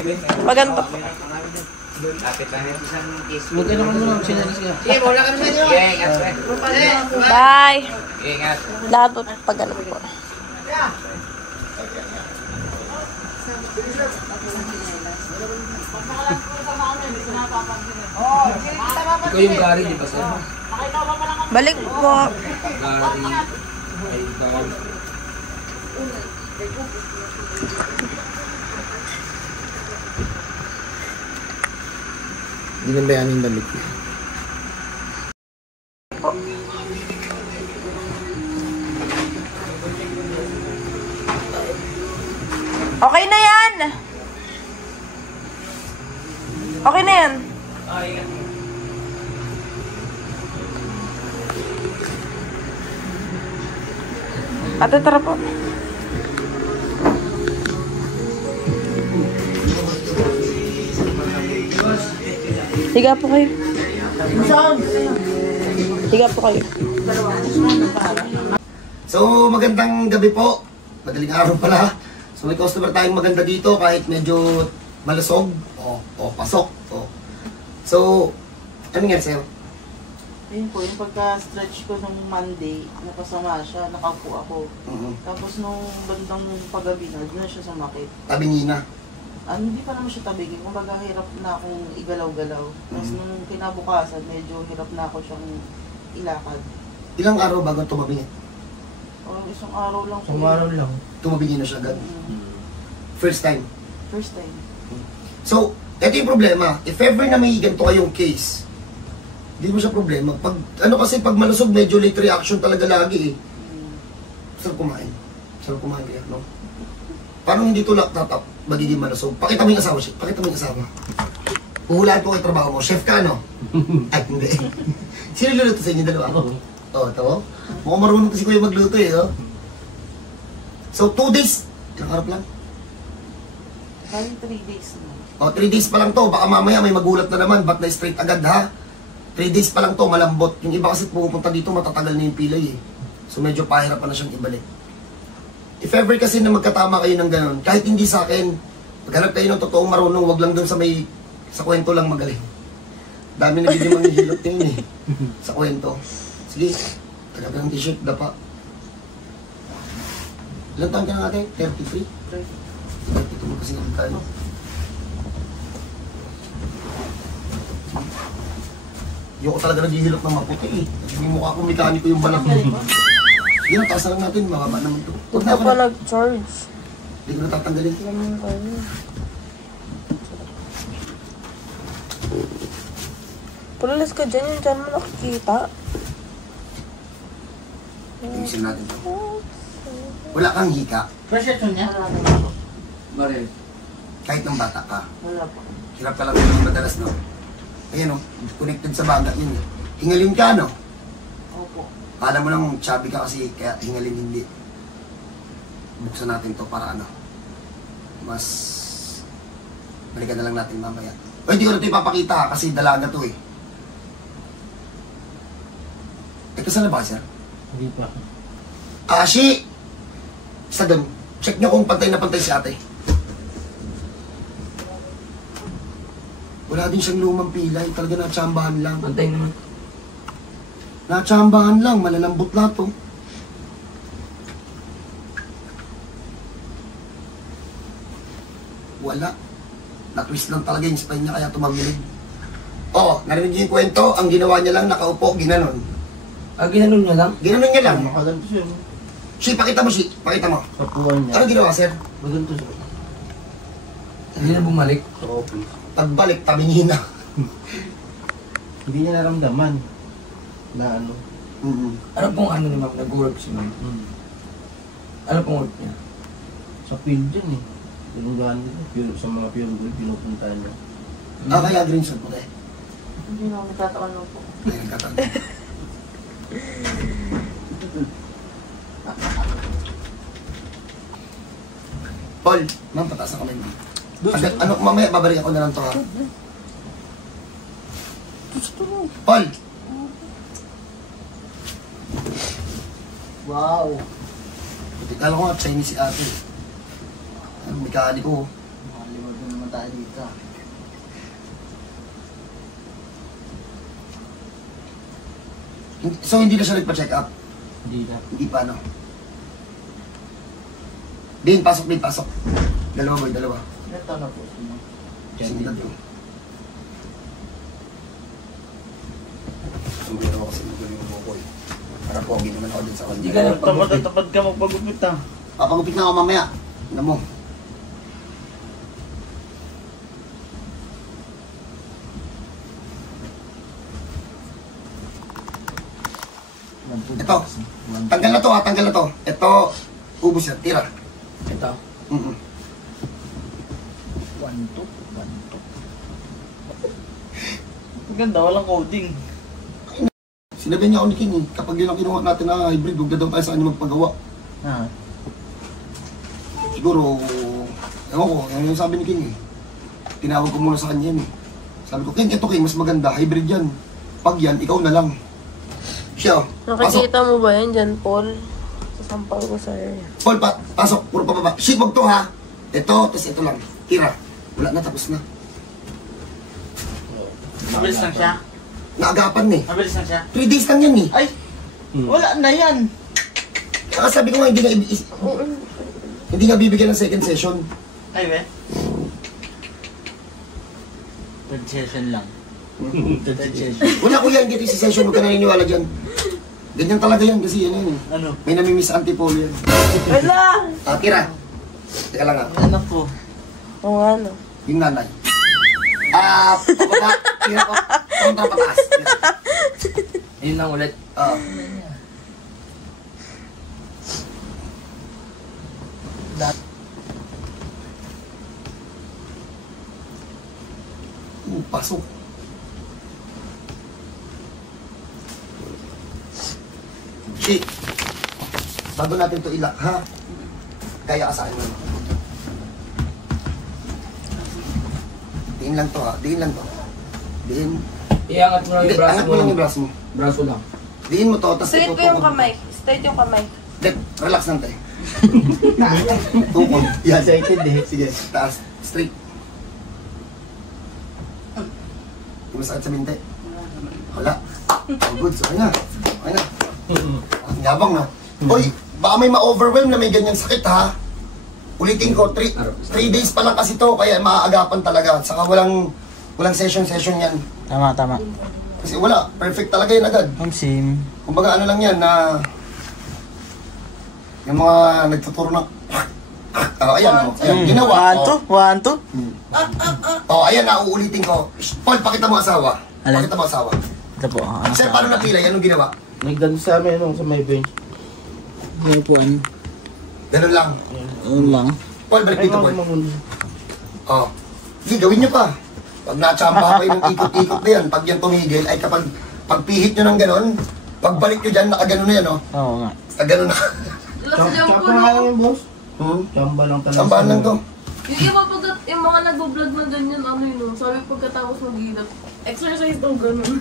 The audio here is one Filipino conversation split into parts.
Pag ganito. Magkano ka muna, sinalis ka. Bye. Lahat po pag ganito po. Ikaw yung Gary, di ba sir? Balik po. Gary. Ay, Gary. Hindi na bayanin yung damit. Okay na yan. Okay na yan. Ate, tara po. Higa po kayo. Higa po kayo. So, magandang gabi po. Madaling araw pala. So, may customer tayong maganda dito kahit medyo malusog. Pasok. So, ano nga sa'yo? Ayun po, yung pagka-stretch ko nung Monday, nakasama siya, nakaupo ako. Tapos nung bandang paggabi na, doon na siya sumakit. Tabingi na. Hindi pa naman siya tabigin, kumbaga hirap na akong igalaw-galaw. Tapos nung kinabukasan, medyo hirap na ako siyang ilakad. Ilang araw bago tumabingi? Isang araw lang po. Isang araw lang. Tumabingi na siya agad. First time. First time. So, ito yung problema. If ever na may ganito kayong case, hindi mo siya problema. Pag, pag malusog, medyo late reaction talaga lagi eh. Sarap kumain. Sarap kumain kaya, no? Paano hindi tulak tatap, magiging malusog? Pakita mo yung asawa siya. Pakita mo yung asawa. Uhulaan ko kay trabaho mo. Chef ka, no? Ay, hindi. Sino luluto sa inyo dalawa? Ito. Mukhang marunong si Kuya magluto eh, no? So, 2 days. Ilang harap lang? Kaling 3 days na. 3 days pa lang to. Baka mamaya may magulat na naman. Ba't na straight agad, ha? 3 days pa lang to, malambot. Yung iba kasi pupunta dito, matatagal na yung pilay eh. So medyo pahirapan na siyang ibalik. If ever kasi na magkatama kayo ng ganun, kahit hindi sa akin, maghanap kayo ng totoong marunong, wag lang dun sa kwento lang magaling. Dami na bigyan manghihilot yun eh. Sa kwento. Sige, talaga ng t-shirt, dapa. Ilan taon ka na natin? 33? 32 mo kasi natin tayo. Yung ko talaga naghihilot ng maputi eh. Yung mukha ko mekaniko yung balat mo. Yan, taas na lang natin. Mababa naman ito. Huwag na pa nag-charge. Hindi ko na tatanggalin. Naman kayo. Pulalas ka dyan, yung dyan mo nakikita. Tingin natin ito. Wala kang hika. Fresh ito niya? Baril. Kahit ng bata ka. Wala pa. Hirap ka lang ng madalas, no? Ayan, no? Connected sa baga yun. Hingalin ka, no? Opo. Alam mo lang, chubby ka kasi, kaya hingalin hindi. Buksan natin to para ano. Mas... balikan na lang natin mamaya. O, hindi ko na ito ipapakita ha, kasi dalaga to eh. Kasal na ba, sir? Hindi pa. Ashi! Sa doon, check nyo kung pantay na pantay si ate. Wala din siyang lumang pilay, talaga natsambahan lang. Antay naman. Natsambahan lang, malalambot lahat to. Wala. Na-twist lang talaga yung spine niya kaya tumamilig. Oo, narinig niyo yung kwento, ang ginawa niya lang nakaupo, ginanon. Ginanon niya lang? Ginanon niya lang. Makaganto siya. Si, pakita mo si, pakita mo. Sa puwan niya. Ano ginawa, sir? Maganto siya. Hindi na bumalik. Sa office. Pagbalik, tabingi na. Hindi niya naramdaman na ano. Ano pong ano ni ma'am? Nag-work si ma'am? Ano pong work niya? Sa field yun eh. Tinunggahan nila. Sa mga pure gold, pinupuntahan niya. Kaya green shot mo tayo. Hindi na, magkataon lang po. Ay, nagkatanda. Paul, ma'am, pataas na kamay mo. Ano, mamaya, babalik ako na lang to ha. Paul! Wow! Kala ko nga, Chinese si ate. Ang mekaniko. Maliwag na naman tayo. tayo dito. So, hindi na siya nagpa-check up? Hindi na. Hindi pa, no? Din, pasok, din, pasok. Dalawa, boy, dalawa. Ito na po. Sino tatlo? Sumiro ako kasi magulong yung buko eh. Para pogi naman ako din sa Hindi kanya. ka nagpagupit. Tapad ka magpagupit ah. Papagupit na ako mamaya. Ano mo? Ito. Tanggal na to ha, tanggal na to. Ito, ubus yan. Tira. Ito. Mm-mm. 1, 2, 1, 2. Maganda, walang coding. Sinabi niya ako ni King eh, kapag yun ang kinuha natin na hybrid, huwag na daw tayo sa kanya magpagawa. Ah. Siguro, ewan ko, yan yung sabi ni King eh. Tinawag ko muna sa kanya yan eh. Sabi ko, King, ito King, mas maganda, hybrid yan. Pag yan, ikaw na lang. Siya, pasok. Nakikita mo ba yan dyan, Paul? Sasampal ko sa'yo. Paul, pasok, puro pababa. Shit, wag to ha. Ito, tapos ito lang. Tira. Wala na, tapos na. Mabilis lang siya. Naagapan na eh. Mabilis lang siya. 3 days lang yan eh. Ay! Wala na yan. Kaya sabi ko nga, hindi nga bibigyan ng second session. Ay, we. Third session lang. Third session. Wala ko yan, dito sa session, huwag ka naniniwala dyan. Ganyan talaga yan kasi yan yun. Ano? May namimiss antipolo yan. Wala! Tira. Teka lang ha. Ano po? Oo nga, no. Yung nanay. Pababa. Tira ko. Kontra pataas. Yun lang ulit. Pasok. Shit. Bago natin to ilak, ha? Kaya ka sa akin mo. Diin lang to, ha? Diin lang to. Diin. Iangat mo lang Hindi, yung braso angat mo. mo lang yung braso mo. Braso lang. Diin mo to, tapos Straight ko yung kamay. Straight yung kamay. Dek, relax lang tayo. Tukol. Yan. Excited eh. Sige, taas. Straight. Hindi masakit sa binte. Wala. Oh, good. So, okay na. Okay na. Ang yabang na. Hoy, baka may ma-overwhelm na may ganyang sakit ha. Ulitin ko, 3 days pa lang kasi to, kaya maaagapan talaga. Saka walang session yan. Tama, tama. Kasi wala, perfect talaga yan agad. Ang sim. Kumbaga ano lang yan na yung mga nagtuturo ng ayan, ayan, ginawa. One, two. Ayan na, uulitin ko. Paul, pakita mo asawa. Alin? Pakita mo asawa. Ito po. Sir, paano napilay? Anong ginawa? Nagdano sa amin, sa may bench. Ano po, ano? Ganun lang. Ano lang? Paul, balik dito, Paul. Sige, gawin nyo pa. Pag natsampa kayo ng ikot-ikot na yan, pag yan tumigil, ay kapag pagpihit nyo ng ganon, pagbalik nyo dyan, nakaganon na yan, oh. Oo nga. Nakaganon na. Tsaka nga lang yung boss. Chamba lang talaga. Sambahan lang to. Yung mga nagbo-vlog na ganyan, ano yun, sabi pagkatapos mag-hilap, exercise daw ganun.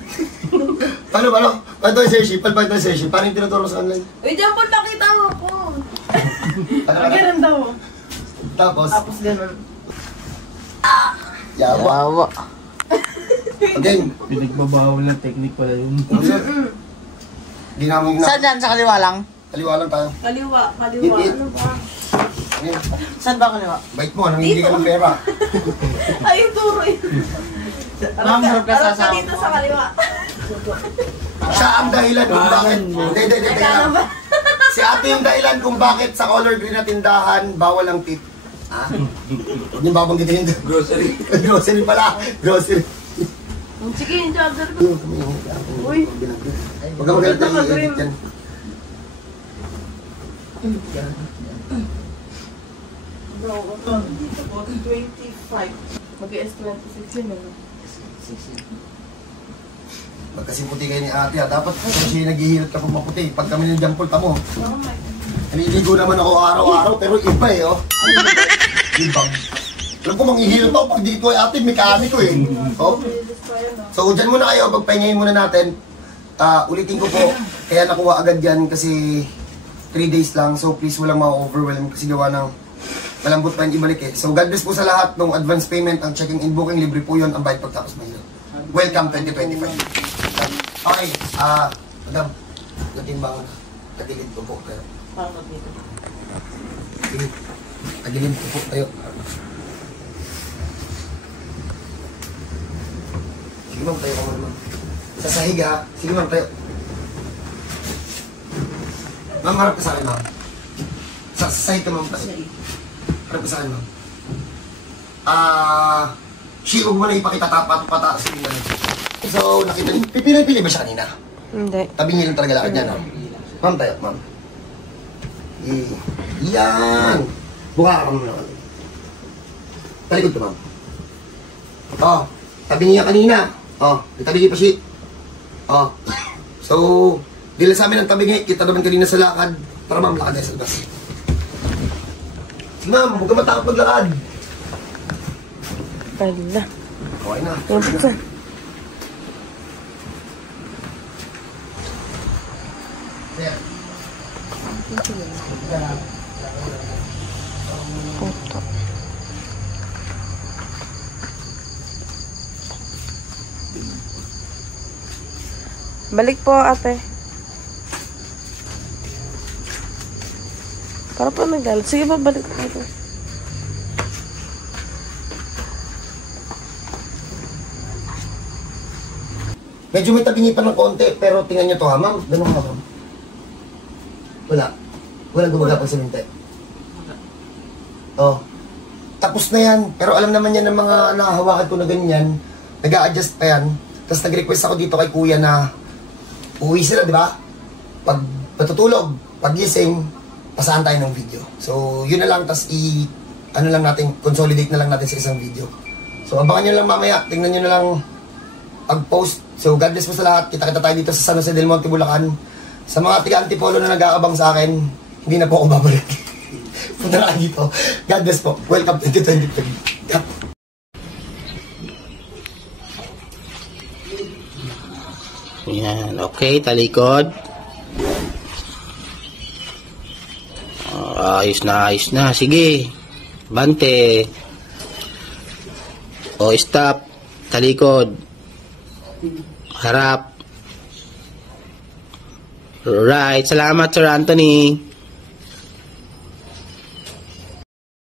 Paano? Paano yung session? Paano yung session? Paano yung tinuturo sa online? Uy, dyan po nakita mo po. Ano? Ganun daw. Tapos, Tapos ganun. yawa. Yawa. Again, Pinagbabawal ng technique pala yun. hindi namin na. Saan dyan? Sa kaliwa lang? Kaliwa lang tayo. Kaliwa. Hit. Ano ba? Ngayon, Saan ba kaliwa? bait mo, nangingi ka ng pera. Ay, yung turo yun. Ma'am, harap ka sa Harap ka asawa dito ko. sa kaliwa. Siya ang dahilan kung bakit. Hindi. Kaya ba? Si ate yung dahilan kung bakit sa color green na tindahan, bawal ang tip. Huwag niyo babanggitin yun. Grocery. Grocery pala. Grocery. Sige, yung charger ko. Uy. Huwag ka magalit na i-edit yan. Dito po, 25. Mag-S26 yun, ano? Magkasi puti kayo ni ate ha. Dapat siya naghihilot ka pag maputi. Pag kami ng jampol, tamo. Naliligo naman ako araw-araw, pero iba eh, oh. Ibang. Alam ko, manghihilot ako pag dito ay ate, mekaniko eh. Oh. So, dyan muna kayo, pagpahingayin muna natin. Ulitin ko po, kaya nakuha agad yan kasi 3 days lang. So, please, walang ma-overwhelm kasi gawa ng malambot pa yung ibalik eh. So God bless po sa lahat ng advance payment, ang checking in booking, libre po yun, ang bayad pagtapos mahirap. Welcome 2025. Okay, madam, natin bang tagilid po po tayo? Paano dito? Tagilid po po tayo. Sige ma'am, tayo ka muna ma'am. Sa sahig ha. Sige ma'am, tayo. Ma'am, harap ka sa akin ma'am. Sa sahig ka ma'am. Harap ka sa akin ma'am. Huwag mo na ipakita pataas. So, nakita niyo, pipili ba siya kanina? Hindi. Tabi niyo lang talaga lakad niya, no? Ma'am, tayo, ma'am. Yan! Buka ka muna. Talikod ka, ma'am. Oh, tabi niya kanina. Oh, itabi niya pa siya. Oh. So, dila sa amin ang tabi niya. Kita naman kanina sa lakad. Tara, ma'am, lakad niya sa labas. Sige, ma'am, huwag ka matakot maglakad. Pala. Okay na. Puto. Sir. Puto. Balik po, ate. Para po nagalit. Sige ba, balik po, ate. Medyo may tabingi pa ng konti, pero tingnan nyo to ha, ma'am. Ganun ka, ma'am. Wala. Walang gumagapang sa linte. Oh. Tapos na yan. Pero alam naman yan ng mga nakahawakan ko na ganyan. Nag-a-adjust pa yan. Tapos nag-request ako dito kay kuya na uwi sila, di ba? Pag patutulog, pag gising, pasahan tayo ng video. So, yun na lang. Tapos ano lang natin, consolidate na lang natin sa isang video. So, abangan nyo lang mamaya. Tingnan nyo na lang pag-post. So, God bless po sa lahat. Kita-kita tayo dito sa San Jose del Monte, Bulacan. Sa mga tiga-antipolo na nag-aabang sa akin, hindi na po ako babalik. Punta na dito. God bless po. Welcome to 2023. Yep. Yan, okay, talikod. Ayos na. Sige. Bante. O, stop. Talikod. Harap. Right. Salamat, Sir Anthony.